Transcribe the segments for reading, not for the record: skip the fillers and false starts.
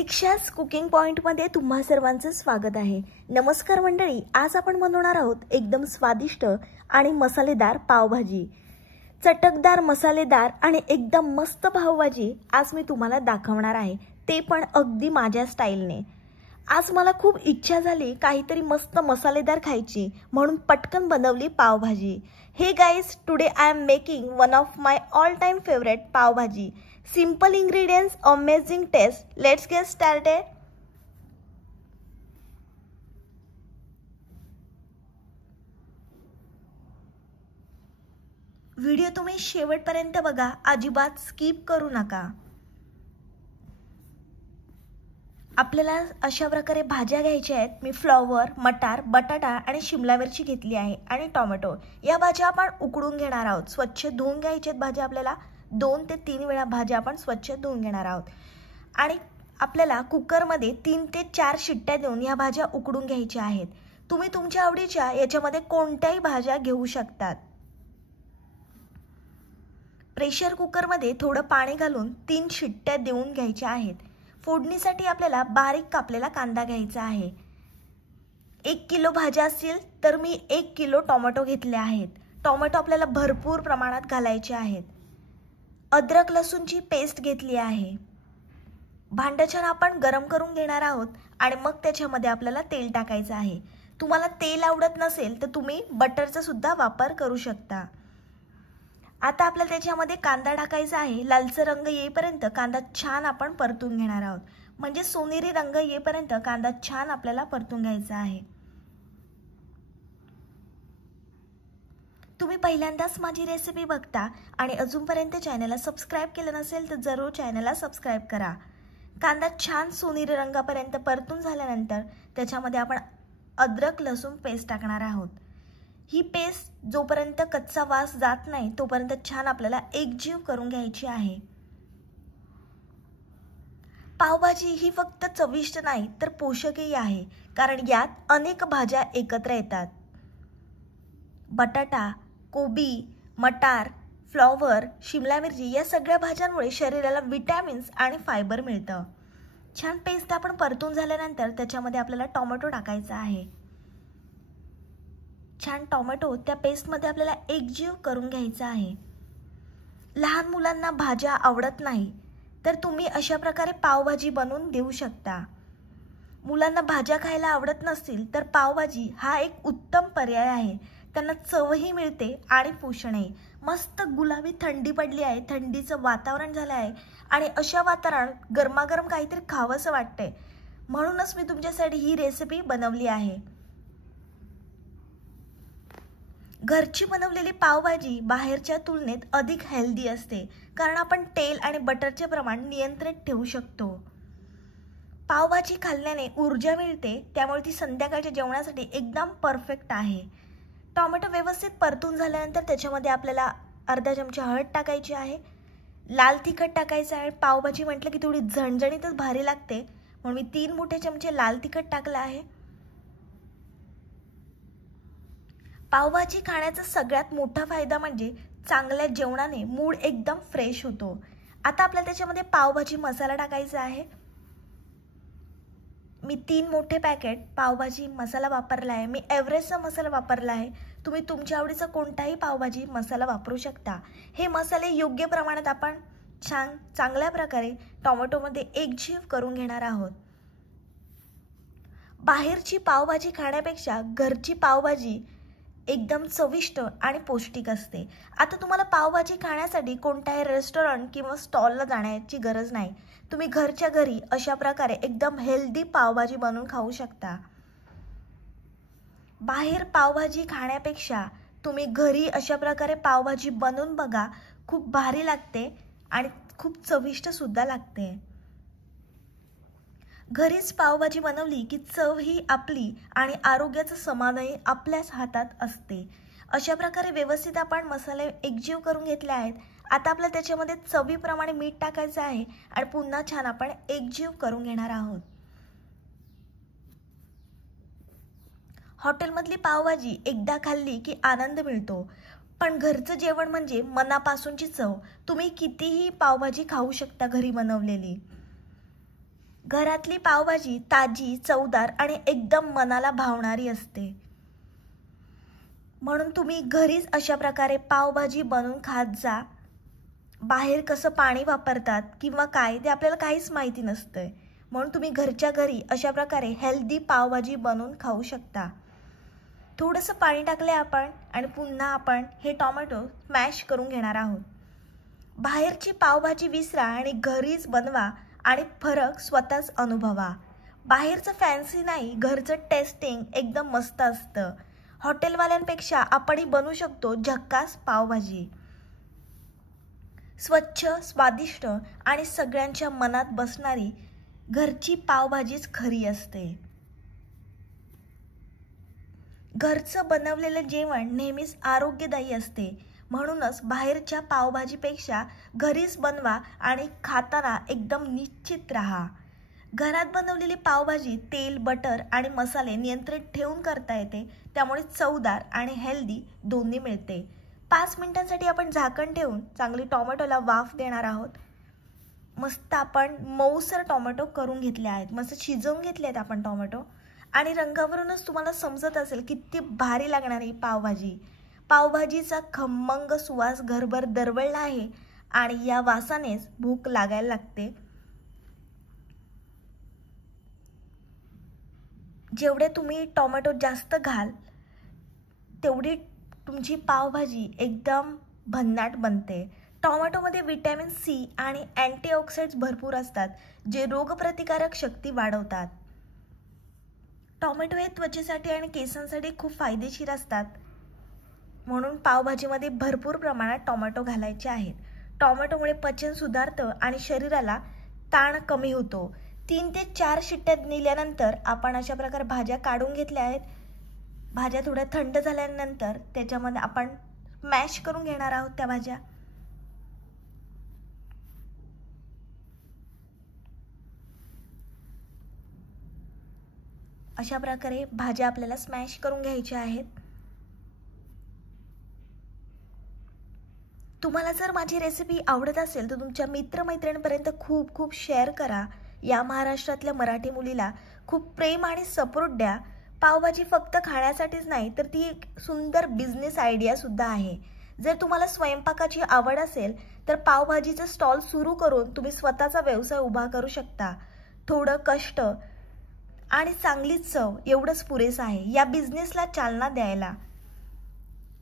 दीक्षास cooking पॉइंटमध्ये तुम्हा सर्वांचं स्वागत आहे। नमस्कार मंडळी, आज आपण बनवणार आहोत एकदम स्वादिष्ट आणि मसालेदार पावभाजी। चटकदार, मसालेदार आणि एकदम मस्त पावभाजी आज मी तुम्हाला दाखवणार आहे, ते पण अगदी माझ्या स्टाईलने। आज मला खूप इच्छा झाली काहीतरी मस्त मसालेदार खायची, म्हणून पटकन बनवली pav bhaji. Hey guys, today I am making one of my all-time favorite pav bhaji. Simple ingredients, amazing taste. Let's get started. Video तुम्ही शेवटपर्यंत बघा, अजिबात स्किप करू नका। आपल्याला अशा प्रकारे भाज्या घ्यायच्या आहेत। मी फ्लॉवर, मटार, बटाटा आणि शिमला मिरची घेतली आहे आणि टोमॅटो। या भाज्या आपण उकडून घेणार आहोत। स्वच्छ धुवून घ्यायच्यात भाज्या। आपल्याला 2 ते 3 वेळा भाज्या आपण स्वच्छ धुवून घेणार आहोत आणि आपल्याला कुकरमध्ये 3 ते 4 शिट्ट्या देऊन या भाज्या उकडून घ्यायच्या आहेत। तुम्ही तुमच्या आवडीच्या याच्यामध्ये कोणत्याही भाज्या घेऊ शकतात। प्रेशर कुकरमध्ये थोडं पाणी घालून 3 शिट्ट्या देऊन घ्यायच्या आहेत। फोडणीसाठी आपल्याला बारीक कापलेला कांदा घ्यायचा आहे। 1 किलो भाज्या असतील तर मी 1 किलो टोमॅटो घेतले आहेत। टोमॅटो आपल्याला भरपूर प्रमाणात घालायचे आहेत। अद्रक लसूणची पेस्ट घेतली आहे। भांडं छान आपण गरम करून घेणार आहोत आणि मग त्याच्यामध्ये आपल्याला तेल टाकायचं आहे। तुम्हाला तेल आवडत नसेल तर तुम्ही बटरचा सुद्धा वापर करू शकता। आता आपल्याला त्याच्यामध्ये कांदा टाकायचा आहे। लालसर रंग येईपर्यंत कांदा छान आपण परतून घेणार आहोत, म्हणजे सोनेरी रंग येईपर्यंत कांदा छान आपल्याला परतून घ्यायचा आहे। तुम्ही पहिल्यांदाच माझी रेसिपी बघता आणि अजूनपर्यंत चॅनलला सबस्क्राइब केलं नसेल तर जरूर चॅनलला सबस्क्राइब करा। कांदा छान सोनेरी रंगापर्यंत परतून झाल्यानंतर त्याच्यामध्ये आपण अद्रक लसूण पेस्ट टाकणार आहोत। ही पेस्ट जोपर्यंत कच्चा वास जात नाही तोपर्यंत छान आपल्याला एकजीव करून घ्यायची आहे। पावभाजी ही फक्त चविष्ट नाही तर पोषकही आहे, कारण यात अनेक भाज्या एकत्र येतात। बटाटा, कोबी, मटार, फ्लॉवर, शिमला मिरची या सगळ्या भाज्यांमुळे शरीराला विटॅमिन्स आणि फायबर मिळतं। छान पेस्ट आपण परतून झाल्यानंतर त्याच्यामध्ये आपल्याला टोमॅटो टाकायचा आहे। छान टोमॅटो त्या पेस्टमध्ये आपल्याला एकजीव करून घ्यायचा आहे। लहान मुलांना भाज्या आवडत नाही तर तुम्ही अशा प्रकारे पावभाजी बनवून देऊ शकता। मुलांना भाज्या खायला आवडत नसतील तर पावभाजी हा एक उत्तम पर्याय आहे। त्यांना चवही मिळते आणि पोषणही। मस्त गुलाबी थंडी पडली आहे, थंडीचं वातावरण झालं आहे आणि अशा वातावरणात गरमागरम काहीतरी खावंसं वाटतंय, म्हणूनच मी तुमच्यासाठी ही रेसिपी बनवली आहे। घरची बनवलेली पावभाजी बाहेरच्या तुलनेत अधिक हेल्दी असते, कारण आपण तेल आणि बटरचे प्रमाण नियंत्रित ठेवू शकतो। पावभाजी खाल्ल्याने ऊर्जा मिळते, त्यामुळे ती संध्याकाळच्या जेवणासाठी एकदम परफेक्ट आहे। टोमॅटो व्यवस्थित परतून झाल्यानंतर त्याच्यामध्ये आपल्याला अर्धा चमचा हळद टाकायची आहे। लाल तिखट टाकायचं आहे। पावभाजी म्हटलं की थोडी झणझणीतच भारी लागते, म्हणून मी 3 मोठे चमचे लाल तिखट टाकलं आहे। पावभाजी खाण्याचा सगळ्यात मोठा फायदा म्हणजे चांगल्या जेवणाने मूड एकदम फ्रेश होतो। आता आपल्याला त्याच्यामध्ये पावभाजी मसाला टाकायचा आहे। मी 3 मोठे पॅकेट पावभाजी मसाला वापरला आहे। मी एव्हरेस्टचा मसाला वापरला आहे। तुम्ही तुमच्या आवडीचा कोणताही पावभाजी मसाला वापरू शकता। हे मसाले योग्य प्रमाणात आपण चांगल्या प्रकारे टोमॅटोमध्ये एकजीव करून घेणार आहोत। बाहेरची पावभाजी खाण्यापेक्षा घरची पावभाजी एकदम चविष्ट आणि पौष्टिक असते। आता तुम्हाला पावभाजी खाण्यासाठी कोणत्याही रेस्टॉरंट किंवा स्टॉलला जाण्याची गरज नाही। तुम्ही घरच्या घरी अशा प्रकारे एकदम हेल्दी पावभाजी बनवून खाऊ शकता। बाहेर पावभाजी खाण्यापेक्षा तुम्ही घरी अशा प्रकारे पावभाजी बनवून बघा, खूप भारी लागते आणि खूप चविष्ट सुद्धा लागते। घरीच पावभाजी बनवली की चव ही आपली आणि आरोग्याचं समाधान आपल्याच हातात असते। अशा प्रकारे व्यवस्थित आपण मसाले एकजीव करून घेतले आहेत। आता आपल्याला त्याच्यामध्ये चवीप्रमाणे मीठ टाकायचं आहे आणि पुन्हा छान आपण एकजीव करून घेणार आहोत। हॉटेलमधली पावभाजी एकदा खाल्ली की आनंद मिळतो, पण घरचं जेवण म्हणजे मनापासूनची चव। तुम्ही कितीही पावभाजी खाऊ शकता घरी बनवलेली। घरातली पावभाजी ताजी, चवदार आणि एकदम मनाला भावणारी असते. म्हणून तुम्ही घरीच अशा प्रकारे पावभाजी बनवून खात जा. बाहेर कसं पाणी वापरतात किंवा काय ते आपल्याला काहीच माहिती नसतंय. म्हणून तुम्ही घरच्या घरी अशा प्रकारे हेल्दी पावभाजी बनवून खाऊ शकता. थोडंसं पाणी टाकले आपण आणि पुन्हा आपण हे टोमॅटो स्मॅश करून घेणार आहोत. बाहेरची पावभाजी विसरा आणि घरीच बनवा आणि फरक स्वतःच अनुभवा. बाहेरचं फॅन्सी नाही, घरचं टेस्टिंग एकदम मस्त असतं. हॉटेलवाल्यांपेक्षा आपणही बनवू शकतो झक्कास पावभाजी. स्वच्छ, स्वादिष्ट आणि सगळ्यांच्या मनात बसणारी घरची पावभाजीच खरी असते. घरचं बनवलेलं जेवण नेहमीच आरोग्यदायी असते. म्हणूनच बाहेरच्या पावभाजीपेक्षा घरीच बनवा आणि खाताना एकदम निश्चित राहा. घरात बनवलेली पावभाजी तेल, बटर आणि मसाले नियंत्रित ठेवून करता येते. त्यामुळे चवदार आणि हेल्दी दोन्ही मिळते. 5 मिनिटांसाठी आपण झाकण ठेवून चांगली टोमॅटोला वाफ देणार आहोत. मस्त आपण मऊसर टोमॅटो करून घेतले आहेत, मस्त शिजवून घेतले आहेत आपण टोमॅटो. आणि रंगावरूनच तुम्हाला समजत असेल किती भारी लागणार ही पावभाजी. पावभाजीचा खमंग सुवास घरभर दरवळला आहे आणि या वासानेच भूक लागायला लागते. जेवढे तुम्ही टोमॅटो जास्त घाल तेवढी तुमची पावभाजी एकदम भन्नाट बनते. टोमॅटोमध्ये व्हिटॅमिन सी आणि अँटीऑक्सिडंट्स भरपूर असतात, जे रोगप्रतिकारक शक्ती वाढवतात. टोमॅटो हे त्वचेसाठी आणि केसांसाठी खूप फायदेशीर असतात. म्हणून पावभाजीमध्ये भरपूर प्रमाणात टोमॅटो घालायचे आहेत. टोमॅटोमुळे पचन सुधारतं आणि शरीराला ताण कमी होतो. 3 ते 4 शिट्ट्या दिल्यानंतर आपण अशा प्रकारे भाज्या काढून घेतल्या आहेत. भाज्या थोड्या थंड झाल्यानंतर त्याच्यामध्ये आपण मॅश करून घेणार आहोत त्या भाज्या. अशा प्रकारे भाज्या आपल्याला स्मॅश करून घ्यायच्या आहेत. तुम्हाला जर माझी रेसिपी आवडत असेल तर तुमच्या मित्रमैत्रिणींपर्यंत खूप खूप शेअर करा. या महाराष्ट्रातल्या मराठी मुलीला खूप प्रेम आणि सपोर्ट द्या. पावभाजी फक्त खाण्यासाठीच नाही तर ती एक सुंदर बिझनेस आयडिया सुद्धा आहे. जर तुम्हाला स्वयंपाकाची आवड असेल तर पावभाजीचं स्टॉल सुरू करून तुम्ही स्वतःचा व्यवसाय उभा करू शकता. थोडं कष्ट आणि चांगली चव एवढंच पुरेसं आहे या बिझनेसला चालना द्यायला.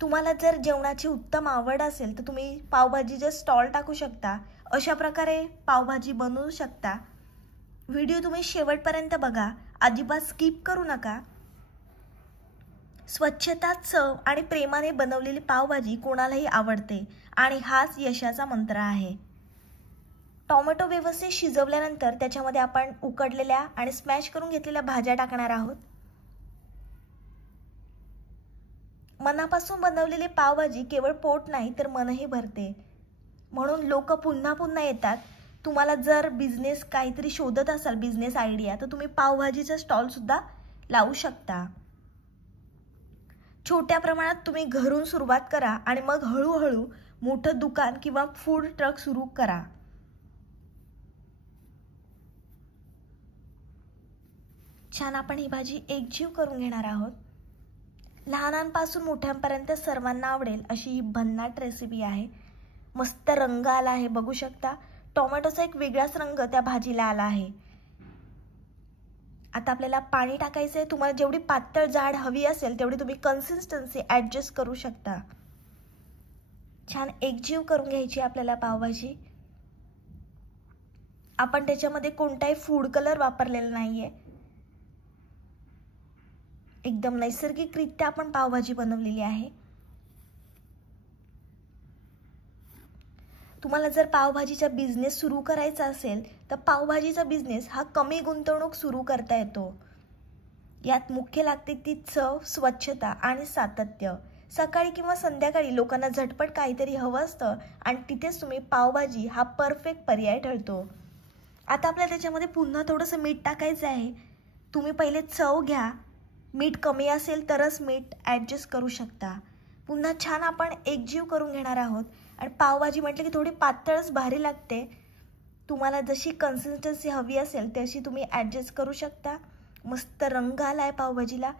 तुम्हाला जर जेवणाची उत्तम आवड असेल तर तुम्ही पावभाजीचे स्टॉल टाकू शकता. अशा प्रकारे पावभाजी बनवू शकता. व्हिडिओ तुम्ही शेवटपर्यंत बघा, अजिबात स्किप करू नका. स्वच्छता, चव आणि प्रेमाने बनवलेली पावभाजी कोणालाही आवडते आणि हाच यशाचा मंत्र आहे. टोमॅटो व्यवस्थित शिजवल्यानंतर त्याच्यामध्ये आपण उकडलेल्या आणि स्मॅश करून घेतलेल्या भाज्या टाकणार आहोत. मनापासून बनवलेली पावभाजी केवळ पोट नाही तर मनही भरते. म्हणून लोक पुन्हा पुन्हा येतात. तुम्हाला जर बिझनेस काहीतरी शोधत असाल, बिझनेस आयडिया, तर तुम्ही पावभाजीचा स्टॉल सुद्धा लावू शकता. छोट्या प्रमाणात तुम्ही घरून सुरुवात करा आणि मग हळूहळू मोठं दुकान किंवा फूड ट्रक सुरू करा. छान आपण ही भाजी एकजीव करून घेणार आहोत. लहानांपासून मोठ्यांपर्यंत सर्वांना आवडेल अशी ही भन्नाट रेसिपी आहे. मस्त रंग आला आहे, बघू शकता. टोमॅटोचा एक वेगळाच रंग त्या भाजीला आला आहे. आता आपल्याला पाणी टाकायचं आहे. तुम्हाला जेवढी पातळ जाड हवी असेल तेवढी तुम्ही कन्सिस्टन्सी ॲडजस्ट करू शकता. छान एकजीव करून घ्यायची आपल्याला पावभाजी. आपण त्याच्यामध्ये कोणताही फूड कलर वापरलेला नाहीये. एकदम नैसर्गिकरित्या आपण पावभाजी बनवलेली आहे. तुम्हाला जर पावभाजीचा बिझनेस सुरू करायचा असेल तर पावभाजीचा बिझनेस हा कमी गुंतवणूक सुरू करता येतो. यात मुख्य लागते ती चव, स्वच्छता आणि सातत्य. सकाळी किंवा संध्याकाळी लोकांना झटपट काहीतरी हवं असतं आणि तिथेच तुम्ही पावभाजी हा परफेक्ट पर्याय ठरतो. आता आपल्याला त्याच्यामध्ये पुन्हा थोडंसं मीठ टाकायचं आहे. तुम्ही पहिले चव घ्या. मीठ कमी असेल तरच मीठ ॲडजस्ट करू शकता. पुन्हा छान आपण एकजीव करून घेणार आहोत. आणि पावभाजी म्हटलं की थोडी पातळच भारी लागते. तुम्हाला जशी कन्सिस्टन्सी हवी असेल तशी तुम्ही ॲडजस्ट करू शकता। मस्त रंग आला आहे पावभाजीला,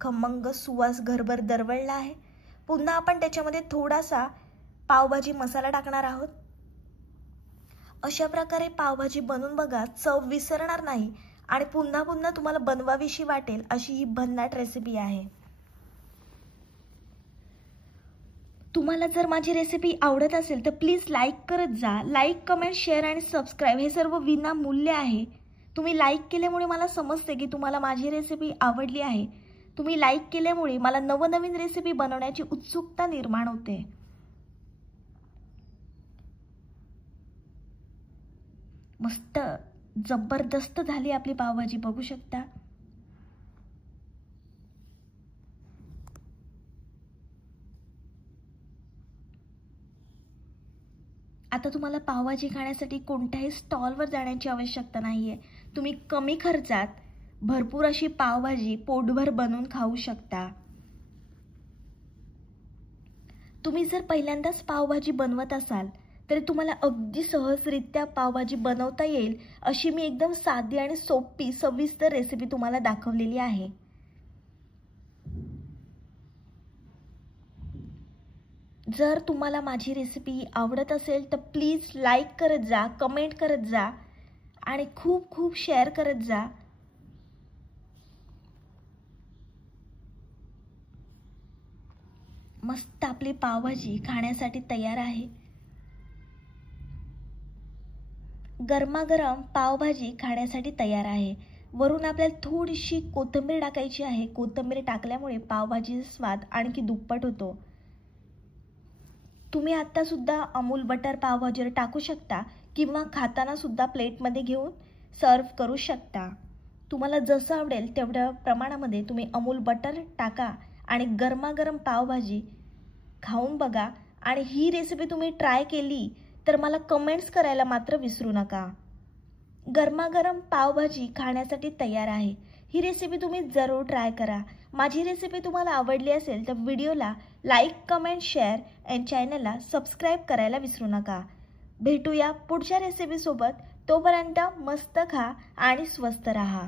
खमंग सुवास घरभर दरवळला आहे। पुन्हा आपण त्याच्यामध्ये थोडासा पावभाजी मसाला टाकणार आहोत। अशा प्रकारे पावभाजी बनवून बघा, चव विसरणार नाही आणि पुन्हा पुन्हा तुम्हाला बनवावीशी वाटेल अशी ही भन्नाट रेसिपी आहे। तुम्हाला जर माझी रेसिपी आवडत असेल तर प्लीज लाईक करत जा। लाईक, कमेंट, शेअर आणि सबस्क्राईब हे सर्व विनामूल्य आहे। तुम्ही लाईक केल्यामुळे मला समजते की तुम्हाला माझी रेसिपी आवडली आहे। तुम्ही लाईक केल्यामुळे मला नवनवीन रेसिपी बनवण्याची उत्सुकता निर्माण होते। मस्त जबरदस्त झाली आपली पावभाजी, बघू शकता। आता तुम्हाला पावभाजी खाण्यासाठी कोणत्याही स्टॉलवर जाण्याची आवश्यकता नाहीये। तुम्ही कमी खर्चात भरपूर अशी पावभाजी पोटभर बनवून खाऊ शकता। तुम्ही जर पहिल्यांदाच पावभाजी बनवत असाल तर तुम्हाला अगदी सहजरित्या पावभाजी बनवता येईल अशी मी एकदम साधी आणि सोपी सविस्तर रेसिपी तुम्हाला दाखवलेली आहे। जर तुम्हाला माझी रेसिपी आवडत असेल तर प्लीज लाईक करत जा, कमेंट करत जा आणि खूप खूप शेअर करत जा। मस्त आपली पावभाजी खाण्यासाठी तयार आहे। गरमागरम पावभाजी खाण्यासाठी तयार आहे। वरून आपल्याला थोडीशी कोथिंबीर टाकायची आहे। कोथिंबीर टाकल्यामुळे पावभाजीचा स्वाद आणखी दुप्पट होतो। तुम्ही आता सुद्धा अमूल बटर पावभाजीवर टाकू शकता किंवा खाताना सुद्धा प्लेटमध्ये घेऊन सर्व करू शकता। तुम्हाला जसं आवडेल तेवढ्या प्रमाणामध्ये तुम्ही अमूल बटर टाका आणि गरमागरम पावभाजी खाऊन बघा। आणि ही रेसिपी तुम्ही ट्राय केली तर मला कमेंट्स करायला मात्र विसरू नका। गरमागरम पावभाजी खाण्यासाठी तयार आहे। ही रेसिपी तुम्ही जरूर ट्राय करा। माझी रेसिपी तुम्हाला आवडली असेल तर व्हिडिओला लाईक, कमेंट, शेअर आणि चॅनलला सबस्क्राईब करायला विसरू नका। भेटूया पुढच्या रेसिपीसोबत। तोपर्यंत मस्त खा आणि स्वस्थ रहा।